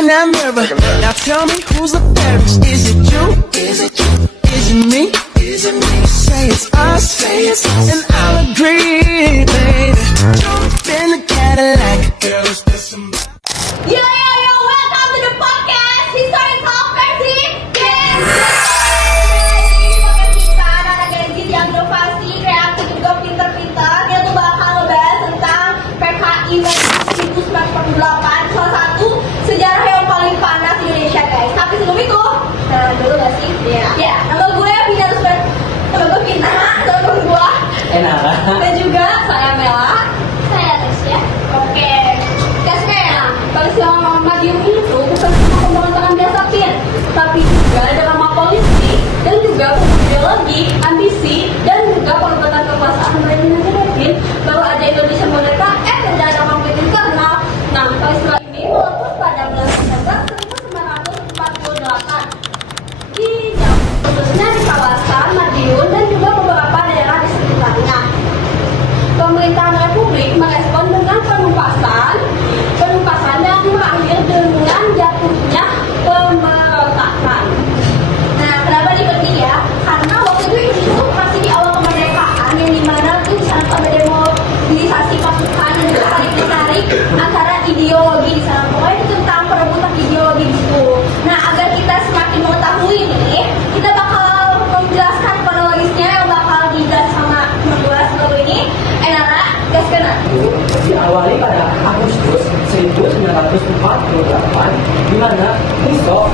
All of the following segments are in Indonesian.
in that mirror. Now tell me who's the fairest? Is it you? Is it you? Is it me? Is it me? Say it's us, and I'll agree, baby. Jump in the Cadillac. Girl, is there some... Yo, welcome to the podcast History Talk versi Gen Z. Kita anak Gen Z yang inovasi, kreatif, juga pintar-pintar. Kita tuh bakal ngebahas tentang PKI 1948, salah satu sejarah yang paling panas di Indonesia, guys. Tapi sebelum itu, dulu gak sih? Ya, nama gue Vina, terus nama gue Vina, nama gue Enara. dan juga saya Mela. Saya Alicia. Oke, guys, Mela, Palestina Madiun itu bukan cuma pemberontakan biasa, Pin, tapi juga ada nama politik dan juga ideologi, ambisi, dan juga penempatan kekuasaan Bayangin aja, Pin, bahwa ada Indonesia merdeka, dan ada konflik internal. Nah, Palestina ini meletus pada bulan Desember 1948 di Jawa, khususnya di kawasan Madiun dan juga beberapa daerah di sekitarnya. Pemerintahan Republik merespon dengan penumpasan yang berakhir dengan jatuhnya pemberontakan. Nah, kenapa dipergi ya? Karena waktu itu Indonesia tuh masih di awal kemerdekaan, yang dimana tuh di sana ada demobilisasi pasukan dan juga tarik-menarik antara ideologi di sana. Pokoknya itu tentang perebutan ideologi gitu. Nah, agar kita semakin mengetahui nih, kita bakal menjelaskan kronologisnya yang bakal dijelaskan sama membuat lagu ini. Enara, gas kena. Diawali pada Agustus 1948, di mana Musso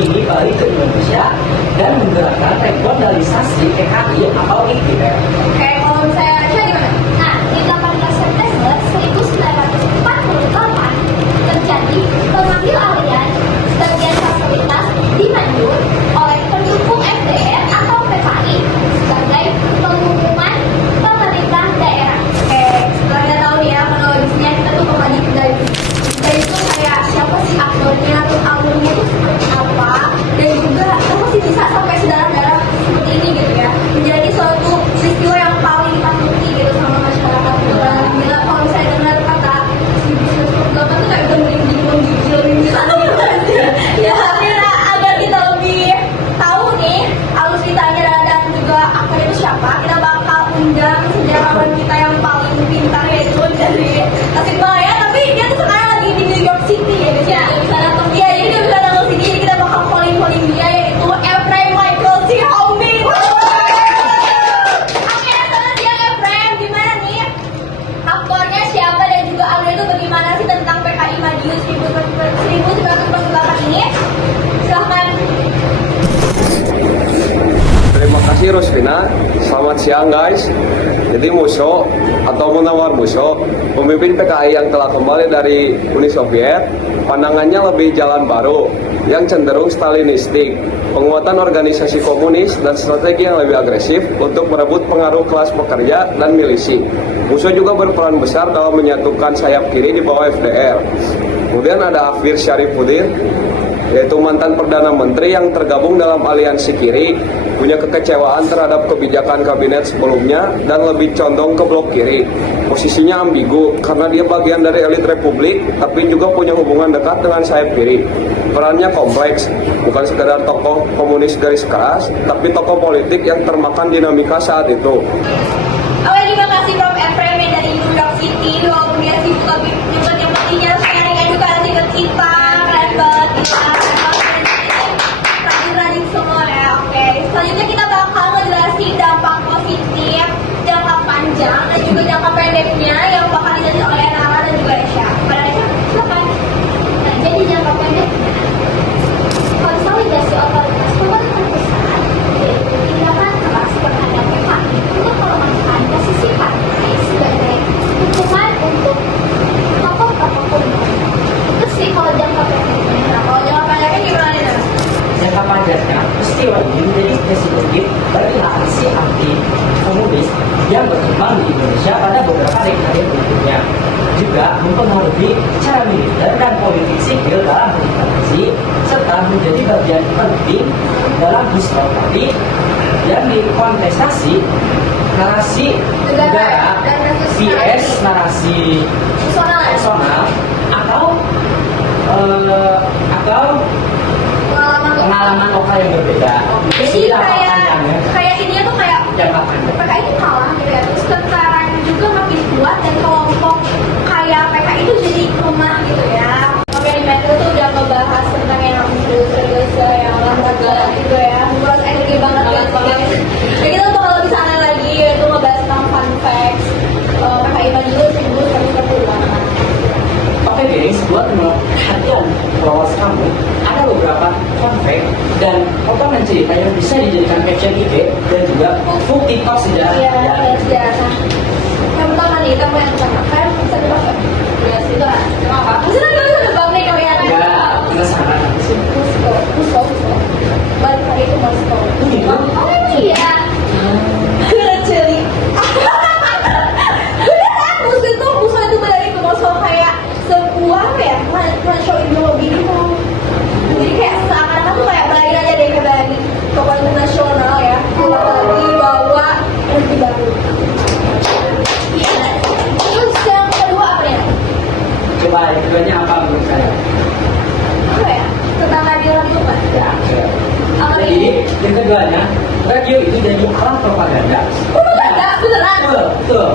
ini balik ke Indonesia dan menggerakkan rekondalisasi PKI atau IKR. Oke, kalau saya Aca gimana? Nah, di 18 September 1948 terjadi pengambil alihan sebagian fasilitas di Madiun oleh pendukung FDR atau PKI sebagai pengumuman pemerintah daerah. Oke, setelah kita tahu nih ya kronologisnya, kita tuh kembali dari itu kayak siapa sih aktornya, terus alurnya itu seperti apa, dan juga apa sih bisa sampai sedarah-darah seperti ini gitu ya, menjadi suatu peristiwa yang paling ditakuti gitu sama masyarakat. Bila kalau misalnya dengar kata 1948 tuh kayak udah merinding menggigil gitu. Ya, Mira, agar kita lebih tahu nih alur ceritanya dan juga aktornya itu siapa, kita bakal undang sejarawan kita yang paling pintar, yaitu dari Tasikmalaya, tapi dia tuh sekarang lagi di New York City ya guys ya. Bisa datang dia, jadi dia bisa datang sini, jadi kita bakal calling dia, yaitu Ephraim Michael Sihombing. Oke, selamat siang Ephraim, gimana nih aktornya siapa dan juga alurnya itu bagaimana sih tentang PKI Madiun 1948 ini? Silahkan. Terima kasih Rosvina. Selamat siang guys. Jadi Musso atau Munawar Musso, pemimpin PKI yang telah kembali dari Uni Soviet, pandangannya lebih jalan baru yang cenderung Stalinistik, penguatan organisasi komunis dan strategi yang lebih agresif untuk merebut pengaruh kelas pekerja dan milisi. Musso juga berperan besar dalam menyatukan sayap kiri di bawah FDR. Kemudian ada Afir Syarifuddin, yaitu mantan Perdana Menteri yang tergabung dalam aliansi kiri, punya kekecewaan terhadap kebijakan kabinet sebelumnya dan lebih condong ke blok kiri. Posisinya ambigu karena dia bagian dari elit Republik, tapi juga punya hubungan dekat dengan sayap kiri. Perannya kompleks, bukan sekedar tokoh komunis garis keras, tapi tokoh politik yang termakan dinamika saat itu. Oke, terima kasih Prof. Ephraim yang dari New York City. Walaupun dia sibuk tapi juga yang pentingnya sharing edukasi ke kita. Keren banget kita. Rajin-rajin semua ya. Oke, selanjutnya kita bakal ngejelasin dampak positif, jangka panjang dan juga jangka pendeknya yang bakal dijelasin oleh Nara dan juga Aisyah. Pada Aisyah, silakan. Nah, jadi jangka pendeknya konsolidasi otoritas pemerintah pusat, yaitu tindakan keras terhadap PKI untuk melemahkan posisi partai sebagai dukungan untuk tokoh-tokoh politik. Itu sih kalau jangka pendeknya. Nah, kalau jangka pendeknya gimana nih, Nara? Jangka panjangnya, peristiwa ini menjadi spesifik bagi aksi anti komunis yang berkembang di Indonesia pada beberapa dekade berikutnya. Juga mempengaruhi cara militer dan politik sipil dalam berintervensi, serta menjadi bagian penting dalam histori yang dikontestasi narasi negara vs narasi personal atau atau pengalaman lokal yang berbeda. Jadi Jangka kayak panjangnya. kayak ininya tuh kayak Jangka panjang. PKI itu kalah gitu ya. Terus tentaranya juga makin kuat dan kelompok kayak PKI itu jadi lemah gitu ya. Oke, di Metro tuh udah ngebahas tentang yang gereja yang olahraga gitu ya. Menguras energi banget guys. Jadi kita bakal lebih sana lagi yaitu ngebahas tentang fun facts. PKI Madiun 1948. Oke guys, buat perhatian followers kamu, ada beberapa fun fact dan potongan cerita yang bisa dijadikan caption IG dan juga full TikTok sejarah. Iya, dan sejarah. Yang pertama nih, kamu yang pertama. Kalian bisa nebak nggak? Ya, itu lah. Kenapa? Maksudnya kalian bisa nebak nih kalian. Ya, penasaran apa sih? Musko. Balik lagi ke Moskow. Gitu? Oh iya. Celi. Beneran, Musko itu balik ke Moskow kayak sebuah apa ya? Show ideologi gitu. Jadi kayak seakan-akan tuh kayak balik aja deh ke Bali. Tokoh internasional ya. Lagi bawa energi baru. Iya. Terus yang kedua apa ya? Coba yang keduanya apa menurut saya? Apa ya? Tentang radio lingkungan. Ya, oke. Apa Jadi ini? yang keduanya, radio itu jadi alat propaganda. Beneran? Betul.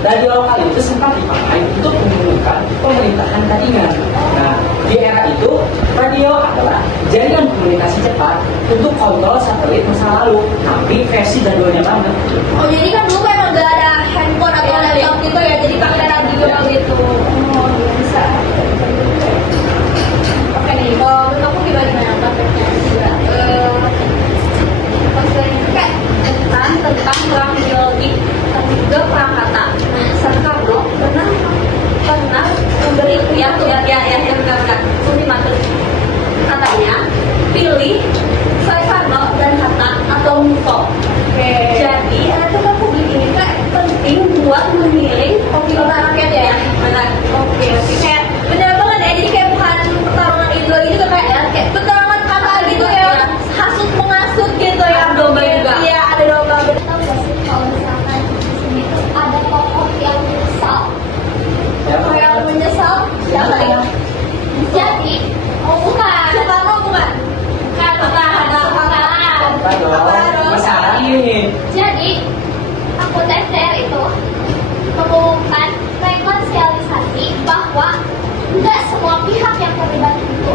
Radio lokal itu sempat dipakai untuk mengumumkan pemerintahan tandingan. Nah, di era itu, radio adalah jaringan komunikasi cepat untuk kontrol satelit masa lalu, tapi versi jadulnya banget. Oh jadi kan dulu emang gak ada handphone atau laptop gitu ya, jadi pakai radio gitu. Oh bisa. Oke nih, kalau menurut aku gimana prakteknya juga? Kayak tentang perang ideologi dan juga perang kata. Serta bro pernah memberi yang benar ultimatum. Katanya pilih Soekarno dan Hatta atau Muko. Jadi itu kan publik ini kan penting buat memilih pemimpin rakyat ya. Benar. Oke. Kayak benar banget ya. Jadi kayak bukan pertarungan ideologi juga kayak pertarungan kata gitu ya. Hasut mengasut gitu ya. Ada domba juga. Iya ada domba. Tahu nggak sih kalau misalkan di sini tuh ada tokoh yang menyesal. Kalau yang menyesal siapa ya? Jadi, oh bukan. Soekarno bukan? Masalah ini. Jadi, akun TTR itu mengumumkan rekonsiliasi bahwa tidak semua pihak yang terlibat itu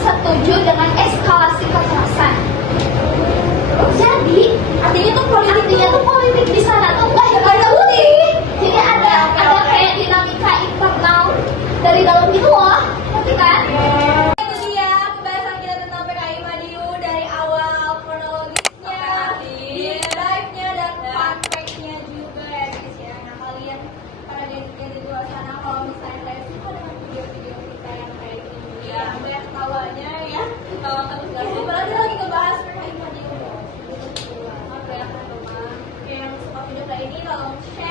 setuju dengan eskalasi kekerasan. Jadi, artinya tuh politik di sana tuh nggak ada politik. Jadi ada kayak dinamika internal dari dalam gitu loh, ngerti kan? Itu dia pembahasan kita tentang PKI Madiun dari awal kronologisnya, deep dive-nya dan fun fact-nya juga ya guys ya. Nah kalian pada gen-gen di luar sana kalau misalnya kalian suka dengan video-video kita yang kayak gini yang banyak tawanya ya, ketawa terus nggak sih? Padahal kita lagi ngebahas PKI Madiun. Oke, yang suka video kayak ini tolong share